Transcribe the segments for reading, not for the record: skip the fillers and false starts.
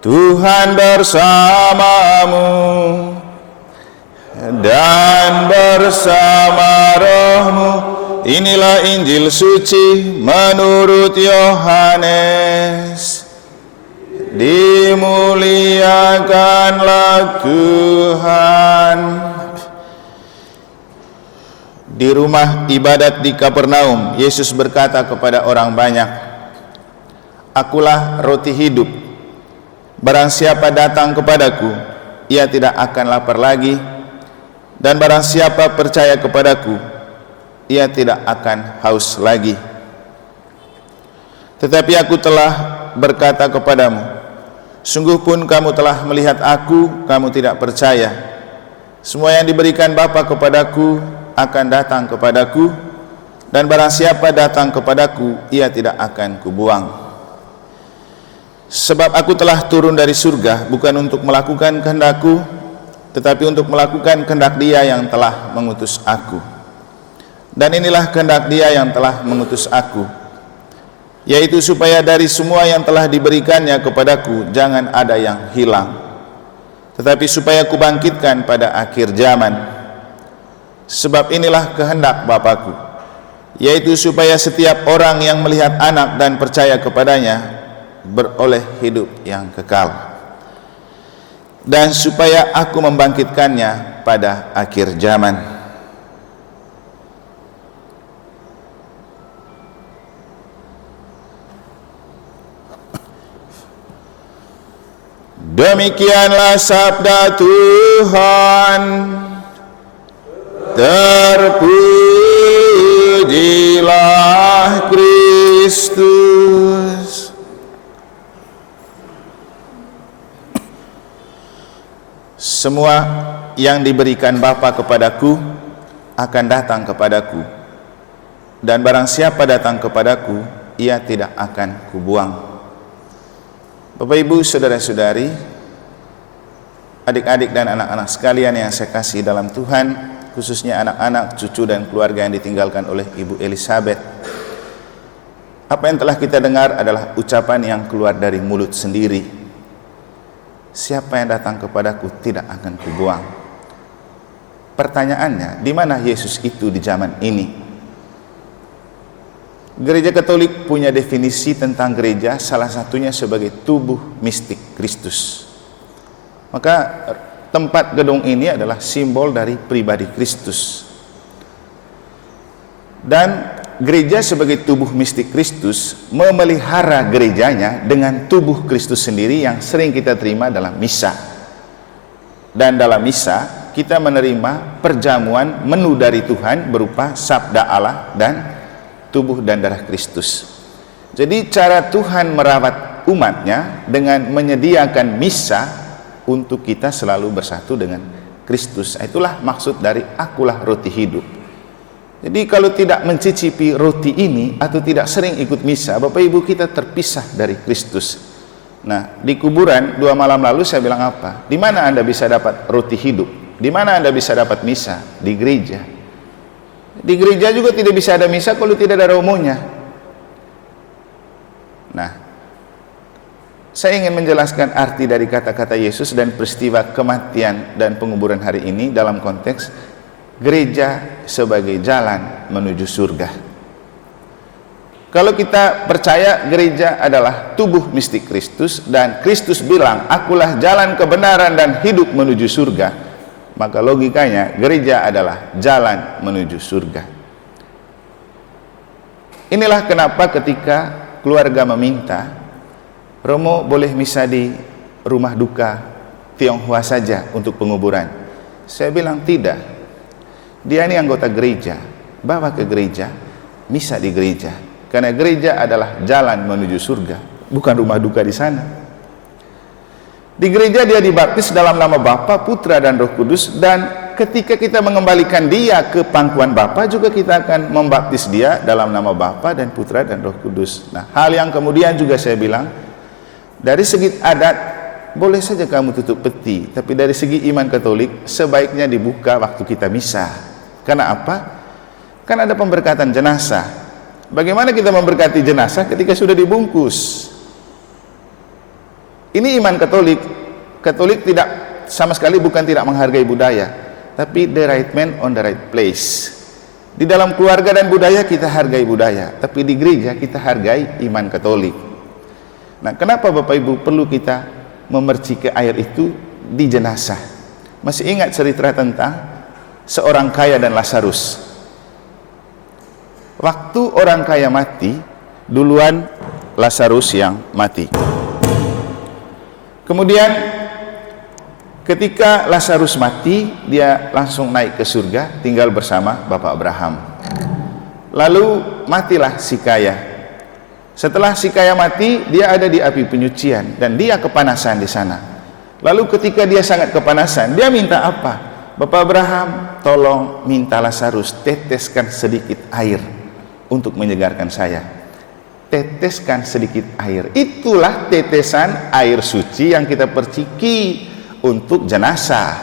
Tuhan bersamamu dan bersama rohmu. Inilah Injil suci menurut Yohanes. Dimuliakanlah Tuhan. Di rumah ibadat di Kapernaum, Yesus berkata kepada orang banyak, "Akulah roti hidup. Barang siapa datang kepadaku, ia tidak akan lapar lagi, dan barang siapa percaya kepadaku, ia tidak akan haus lagi. Tetapi aku telah berkata kepadamu, sungguh pun kamu telah melihat aku, kamu tidak percaya. Semua yang diberikan Bapa kepadaku akan datang kepadaku, dan barang siapa datang kepadaku, ia tidak akan kubuang. Sebab aku telah turun dari surga bukan untuk melakukan kehendakku, tetapi untuk melakukan kehendak Dia yang telah mengutus aku. Dan inilah kehendak Dia yang telah mengutus aku, yaitu supaya dari semua yang telah diberikannya kepadaku jangan ada yang hilang, tetapi supaya kubangkitkan pada akhir zaman. Sebab inilah kehendak Bapa-Ku, yaitu supaya setiap orang yang melihat Anak dan percaya kepadanya beroleh hidup yang kekal, dan supaya aku membangkitkannya pada akhir zaman." Demikianlah sabda Tuhan. Terpujilah Kristus. Semua yang diberikan Bapa kepadaku akan datang kepadaku, dan barang siapa datang kepadaku, ia tidak akan kubuang. Bapak, Ibu, saudara-saudari, adik-adik dan anak-anak sekalian yang saya kasih dalam Tuhan, khususnya anak-anak, cucu dan keluarga yang ditinggalkan oleh Ibu Elizabeth. Apa yang telah kita dengar adalah ucapan yang keluar dari mulut sendiri. Siapa yang datang kepadaku tidak akan kubuang. Pertanyaannya, di mana Yesus itu di zaman ini? Gereja Katolik punya definisi tentang gereja, salah satunya sebagai tubuh mistik Kristus. Maka tempat gedung ini adalah simbol dari pribadi Kristus. Dan gereja sebagai tubuh mistik Kristus memelihara gerejanya dengan tubuh Kristus sendiri yang sering kita terima dalam misa. Dan dalam misa kita menerima perjamuan menu dari Tuhan berupa sabda Allah dan tubuh dan darah Kristus. Jadi cara Tuhan merawat umatnya dengan menyediakan misa untuk kita selalu bersatu dengan Kristus. Itulah maksud dari akulah roti hidup. Jadi kalau tidak mencicipi roti ini atau tidak sering ikut misa, Bapak Ibu, kita terpisah dari Kristus. Nah, di kuburan 2 malam lalu saya bilang apa? Di mana Anda bisa dapat roti hidup? Di mana Anda bisa dapat misa? Di gereja. Di gereja juga tidak bisa ada misa kalau tidak ada romonya. Nah, saya ingin menjelaskan arti dari kata-kata Yesus dan peristiwa kematian dan penguburan hari ini dalam konteks gereja sebagai jalan menuju surga. Kalau kita percaya gereja adalah tubuh mistik Kristus dan Kristus bilang, akulah jalan kebenaran dan hidup menuju surga, maka logikanya gereja adalah jalan menuju surga. Inilah kenapa ketika keluarga meminta, Romo boleh misa di rumah duka Tionghoa saja untuk penguburan. Saya bilang tidak. Dia ini anggota gereja, bawa ke gereja, misa di gereja. Karena gereja adalah jalan menuju surga, bukan rumah duka di sana. Di gereja dia dibaptis dalam nama Bapa, Putra, dan Roh Kudus, dan ketika kita mengembalikan dia ke pangkuan Bapa juga kita akan membaptis dia dalam nama Bapa dan Putra dan Roh Kudus. Nah, hal yang kemudian juga saya bilang, dari segi adat boleh saja kamu tutup peti, tapi dari segi iman Katolik sebaiknya dibuka waktu kita misa. Karena apa? Kan ada pemberkatan jenazah. Bagaimana kita memberkati jenazah ketika sudah dibungkus? Ini iman Katolik. Katolik tidak sama sekali bukan tidak menghargai budaya, tapi the right man on the right place. Di dalam keluarga dan budaya kita hargai budaya, tapi di gereja kita hargai iman Katolik. Nah, kenapa Bapak Ibu perlu kita memercik air itu di jenazah? Masih ingat cerita tentang seorang kaya dan Lazarus? Waktu orang kaya mati, duluan Lazarus yang mati. Kemudian ketika Lazarus mati, dia langsung naik ke surga, tinggal bersama Bapak Abraham. Lalu matilah si kaya. Setelah si kaya mati, dia ada di api penyucian dan dia kepanasan di sana. Lalu ketika dia sangat kepanasan, dia minta apa? Bapak Abraham, tolong minta Lazarus teteskan sedikit air untuk menyegarkan saya. Teteskan sedikit air. Itulah tetesan air suci yang kita perciki untuk jenazah.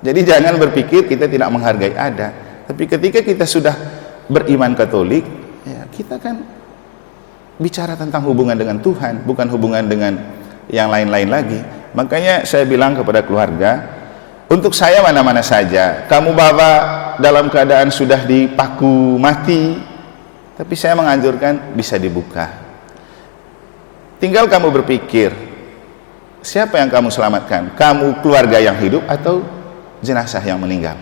Jadi jangan berpikir kita tidak menghargai adat, tapi ketika kita sudah beriman Katolik, ya, kita kan bicara tentang hubungan dengan Tuhan, bukan hubungan dengan yang lain-lain lagi. Makanya saya bilang kepada keluarga, untuk saya mana-mana saja kamu bawa dalam keadaan sudah dipaku mati, tapi saya menganjurkan bisa dibuka. Tinggal kamu berpikir, siapa yang kamu selamatkan? Kamu keluarga yang hidup atau jenazah yang meninggal?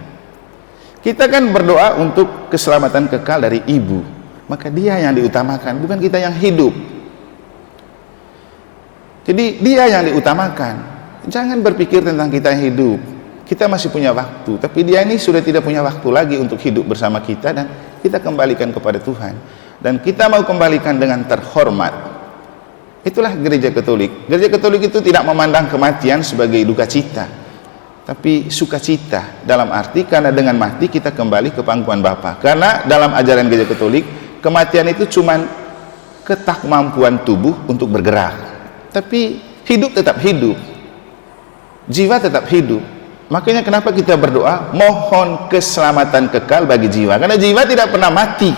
Kita kan berdoa untuk keselamatan kekal dari ibu, maka dia yang diutamakan, bukan kita yang hidup. Jadi dia yang diutamakan. Jangan berpikir tentang kita yang hidup. Kita masih punya waktu, tapi dia ini sudah tidak punya waktu lagi untuk hidup bersama kita, dan kita kembalikan kepada Tuhan. Dan kita mau kembalikan dengan terhormat. Itulah gereja Katolik. Gereja Katolik itu tidak memandang kematian sebagai duka cita, tapi sukacita, dalam arti karena dengan mati kita kembali ke pangkuan Bapa. Karena dalam ajaran gereja Katolik, kematian itu cuman ketakmampuan tubuh untuk bergerak, tapi hidup tetap hidup, jiwa tetap hidup. Makanya kenapa kita berdoa mohon keselamatan kekal bagi jiwa, karena jiwa tidak pernah mati.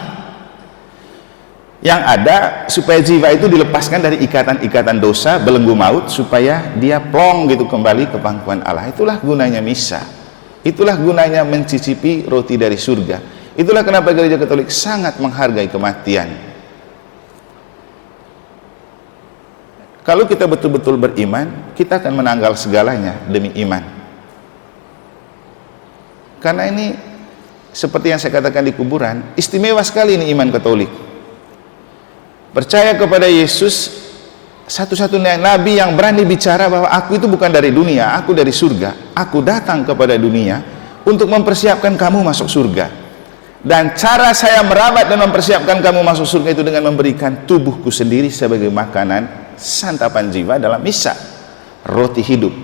Yang ada supaya jiwa itu dilepaskan dari ikatan-ikatan dosa, belenggu maut, supaya dia plong gitu kembali ke pangkuan Allah. Itulah gunanya misa. Itulah gunanya mencicipi roti dari surga. Itulah kenapa gereja Katolik sangat menghargai kematian. Kalau kita betul-betul beriman, kita akan menanggal segalanya demi iman. Karena ini seperti yang saya katakan di kuburan, istimewa sekali ini iman Katolik. Percaya kepada Yesus, satu-satunya nabi yang berani bicara bahwa aku itu bukan dari dunia, aku dari surga. Aku datang kepada dunia untuk mempersiapkan kamu masuk surga. Dan cara saya merabat dan mempersiapkan kamu masuk surga itu dengan memberikan tubuhku sendiri sebagai makanan santapan jiwa dalam misa, roti hidup.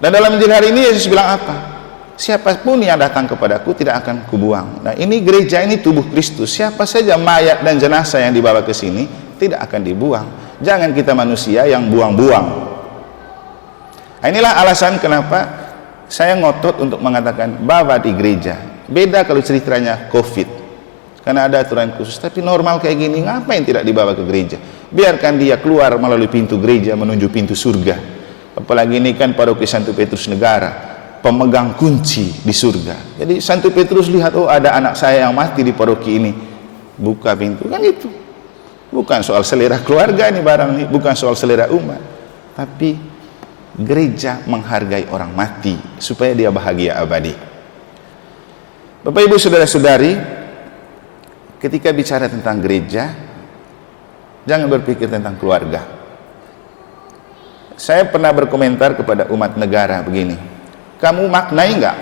Dan dalam Injil hari ini Yesus bilang apa? Siapapun yang datang kepadaku tidak akan kubuang. Nah, ini gereja, ini tubuh Kristus. Siapa saja mayat dan jenazah yang dibawa ke sini tidak akan dibuang. Jangan kita manusia yang buang-buang. Nah, inilah alasan kenapa saya ngotot untuk mengatakan bawa di gereja. Beda kalau ceritanya COVID, karena ada aturan khusus. Tapi normal kayak gini, ngapain tidak dibawa ke gereja? Biarkan dia keluar melalui pintu gereja menuju pintu surga. Apalagi ini kan paroki Santo Petrus Negara, pemegang kunci di surga. Jadi Santo Petrus lihat, oh ada anak saya yang mati di paroki ini, buka pintu, kan itu. Bukan soal selera keluarga ini barang ini, bukan soal selera umat, tapi gereja menghargai orang mati supaya dia bahagia abadi. Bapak Ibu saudara-saudari, ketika bicara tentang gereja, jangan berpikir tentang keluarga. Saya pernah berkomentar kepada umat negara begini, kamu maknai enggak?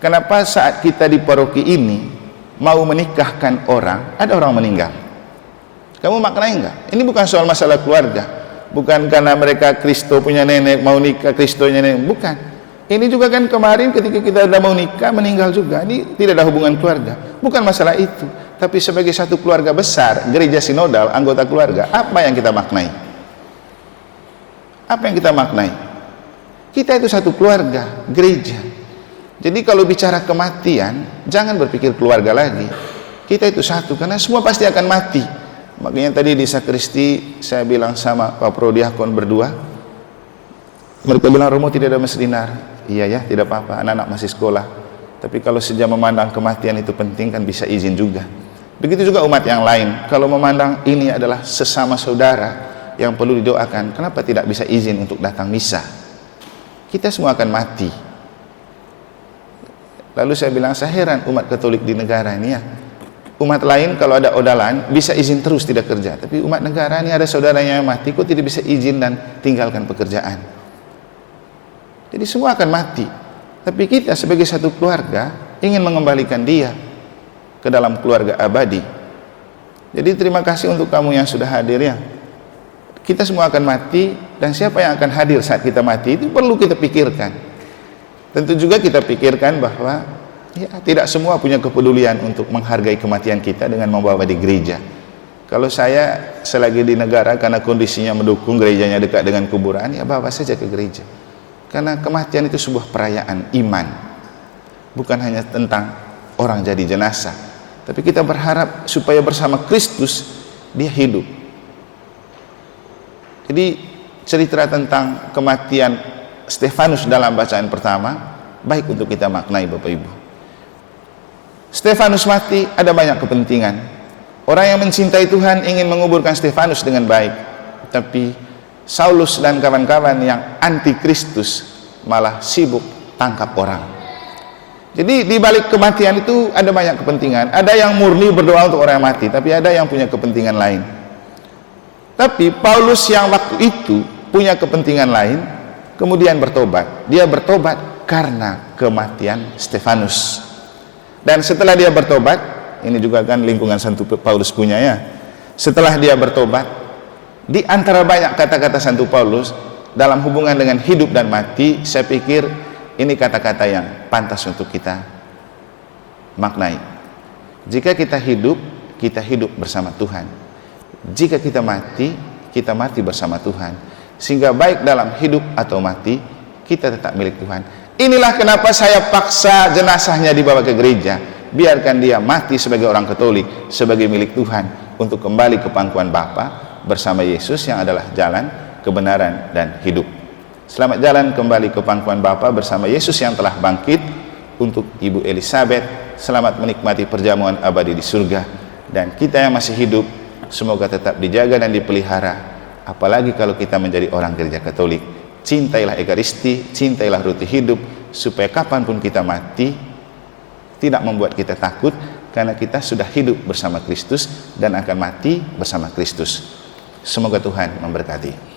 Kenapa saat kita di paroki ini mau menikahkan orang, ada orang meninggal? Kamu maknai enggak? Ini bukan soal masalah keluarga. bukan karena mereka Kristo punya nenek mau nikah, Kristonya nenek, bukan. Ini juga kan kemarin ketika kita sudah mau nikah meninggal juga, ini tidak ada hubungan keluarga, bukan masalah itu. Tapi sebagai satu keluarga besar, gereja sinodal, anggota keluarga, apa yang kita maknai? Apa yang kita maknai? Kita itu satu keluarga, gereja. Jadi kalau bicara kematian, jangan berpikir keluarga lagi. Kita itu satu, karena semua pasti akan mati. Makanya tadi di sakristi saya bilang sama Pak Prodiakon berdua, mereka bilang, Romo tidak ada Mas Dinar. Iya ya, tidak apa-apa, anak-anak masih sekolah. Tapi kalau sejak memandang kematian itu penting, kan bisa izin juga. Begitu juga umat yang lain, kalau memandang ini adalah sesama saudara yang perlu didoakan, kenapa tidak bisa izin untuk datang misa? Kita semua akan mati. Lalu saya bilang, saya heran umat Katolik di negara ini ya. Umat lain kalau ada odalan bisa izin terus tidak kerja, tapi umat negara ini ada saudaranya yang mati, kok tidak bisa izin dan tinggalkan pekerjaan? Jadi semua akan mati. Tapi kita sebagai satu keluarga ingin mengembalikan dia ke dalam keluarga abadi. Jadi terima kasih untuk kamu yang sudah hadir ya. Kita semua akan mati, dan siapa yang akan hadir saat kita mati itu perlu kita pikirkan. Tentu juga kita pikirkan bahwa ya, tidak semua punya kepedulian untuk menghargai kematian kita dengan membawa di gereja. Kalau saya selagi di negara karena kondisinya mendukung, gerejanya dekat dengan kuburan, ya bawa saja ke gereja. Karena kematian itu sebuah perayaan iman, bukan hanya tentang orang jadi jenazah, tapi kita berharap supaya bersama Kristus dia hidup. Jadi cerita tentang kematian Stefanus dalam bacaan pertama baik untuk kita maknai, Bapak Ibu. Stefanus mati ada banyak kepentingan. Orang yang mencintai Tuhan ingin menguburkan Stefanus dengan baik, tapi Saulus dan kawan-kawan yang anti Kristus malah sibuk tangkap orang. Jadi di balik kematian itu ada banyak kepentingan. Ada yang murni berdoa untuk orang yang mati, tapi ada yang punya kepentingan lain. Tapi Paulus yang waktu itu punya kepentingan lain, kemudian bertobat. Dia bertobat karena kematian Stefanus. Dan setelah dia bertobat, ini juga kan lingkungan Santo Paulus punya ya. Setelah dia bertobat, di antara banyak kata-kata Santo Paulus dalam hubungan dengan hidup dan mati, saya pikir ini kata-kata yang pantas untuk kita maknai. Jika kita hidup bersama Tuhan. Jika kita mati bersama Tuhan. Sehingga baik dalam hidup atau mati, kita tetap milik Tuhan. Inilah kenapa saya paksa jenazahnya dibawa ke gereja. Biarkan dia mati sebagai orang Katolik, sebagai milik Tuhan, untuk kembali ke pangkuan Bapa bersama Yesus yang adalah jalan, kebenaran, dan hidup. Selamat jalan kembali ke pangkuan Bapa bersama Yesus yang telah bangkit. Untuk Ibu Elizabeth, selamat menikmati perjamuan abadi di surga. Dan kita yang masih hidup, semoga tetap dijaga dan dipelihara. Apalagi kalau kita menjadi orang gereja Katolik. Cintailah Ekaristi, cintailah ruti hidup, supaya kapanpun kita mati tidak membuat kita takut, karena kita sudah hidup bersama Kristus dan akan mati bersama Kristus. Semoga Tuhan memberkati.